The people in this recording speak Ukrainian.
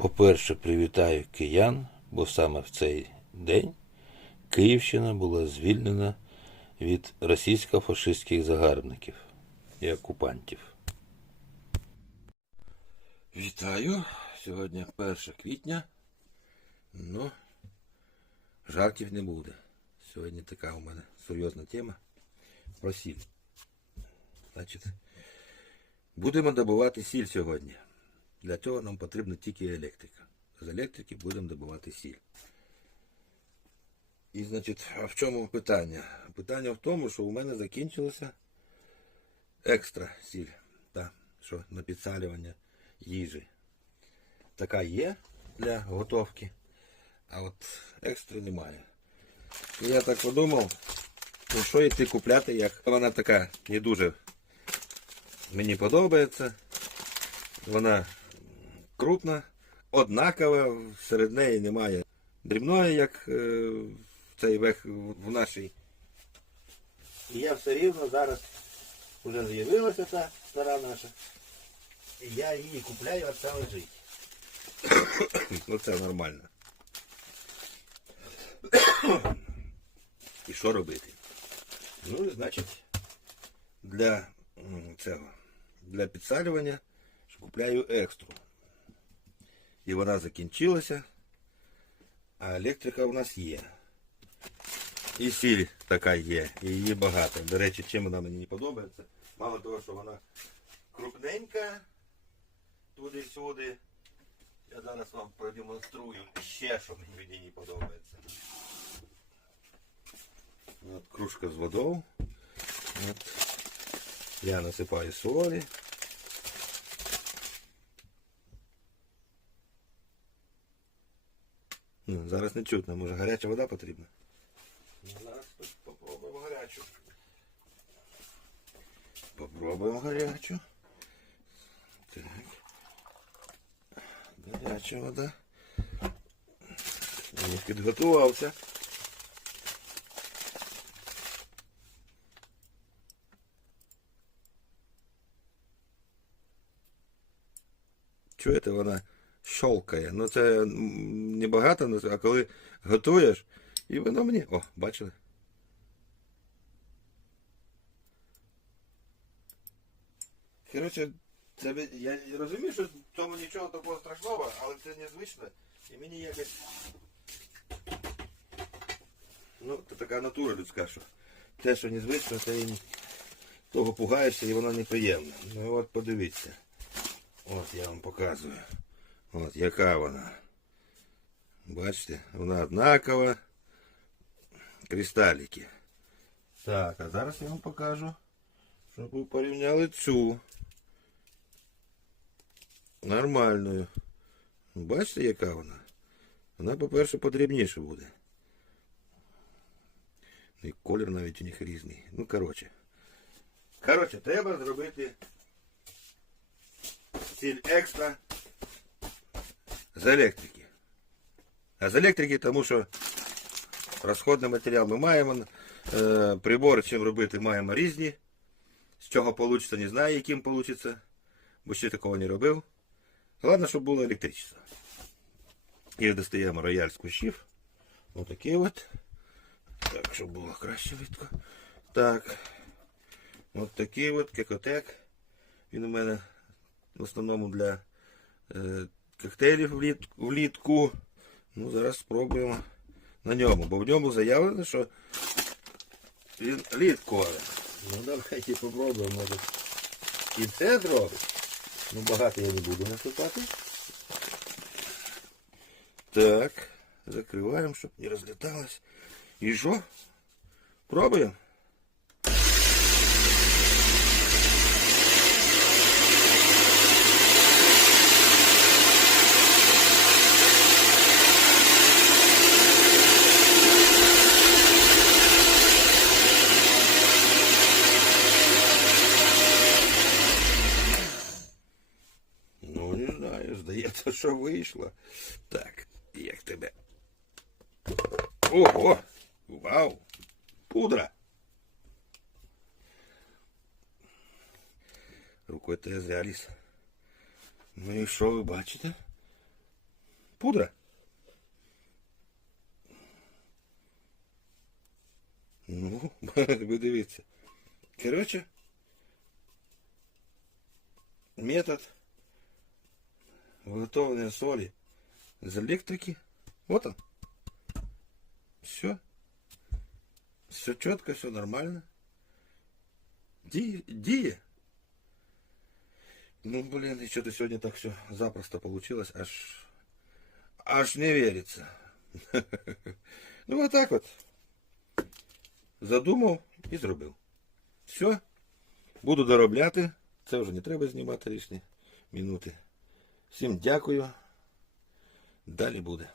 По-перше, привітаю киян, бо саме в цей день Київщина була звільнена від російсько-фашистських загарбників і окупантів. Вітаю! Сьогодні 1 квітня. Ну, жартів не буде. Сьогодні така у мене серйозна тема про сіль. Значить, будемо добувати сіль сьогодні. Для цього нам потрібна тільки електрика. З електрики будемо добувати сіль. І, значить, а в чому питання? Питання в тому, що у мене закінчилася екстра сіль. Та, що на підсалювання їжі. Така є для готовки, а от екстри немає. Я так подумав, ну що йти купляти, як вона така не дуже мені подобається. Вона крупна, однакова, серед неї немає дрібної, як е, цей вех в нашій. І я все рівно зараз вже з'явилася та стара наша. І я її купляю, а це лежить. ну це нормально. І що робити? Ну, значить, для цього, для підсалювання купляю екстру. І вона закінчилася, а електрика у нас є. І сіль така є, і її багато. До речі, чим вона мені не подобається. Мало того, що вона крупненька, туди-сюди. Я зараз вам продемонструю ще, що мені не подобається. От кружка з водою. От. Я насипаю солі. Ну, зараз не чутно, може гаряча вода потрібна. Ну, зараз попробуємо гарячу. Попробуємо гарячу. Так. Гаряча вода. Я не підготувався. Чуєте, вона щолкає. Ну це м, небагато, ну, а коли готуєш, і воно мені. О, бачили? Коротше, це, я розумію, що в цьому нічого такого страшного, але це незвично. І мені якось. Ну, це така натура людська, що те, що незвично, це і того пугаєшся і воно неприємне. Ну от подивіться. От я вам показую. От яка вона. Бачите, вона однакова. Кристаліки. Так, а зараз я вам покажу, щоб ви порівняли цю. Нормальною. Бачите, яка вона? Вона, по-перше, подрібніше буде. Ну, І колір навіть у них різний. Ну, коротше. Коротше, треба зробити сіль екстра З електрики. А з електрики, тому що розходний матеріал ми маємо, е, прибори чим робити маємо різні. З чого вийде, не знаю, яким вийде, бо ще такого не робив. Головне, щоб було електричество. І достаємо рояль з кущів. Отакий от. Так, щоб було краще видко. Так. От такий от кекотек. Він у мене в основному для е, коктейлів вліт- влітку. Ну, зараз спробуємо на ньому, бо в ньому заявлено, що він літковий. Ну давайте попробуємо, може. І це зробить. Ну багато я не буду насипати. Так, закриваємо, щоб не розліталось. І що? Пробуємо. знаю, здається, що вийшло. Так, як тебе. Ого! Вау! Пудра! Рукою те зря ліз. Ну і що ви бачите? Пудра. Ну, ви дивіться. Коротше, метод виготовлення солі з електрики. Вот он. Все. Все четко, все нормально. Діє. Діє. Ну, блин, и что-то сегодня так все запросто получилось, аж, аж не верится. Ну, вот так вот. Задумав і зробив. Все. Буду доробляти. Це вже не треба знімати лишні минути. Всім дякую. Далі буде.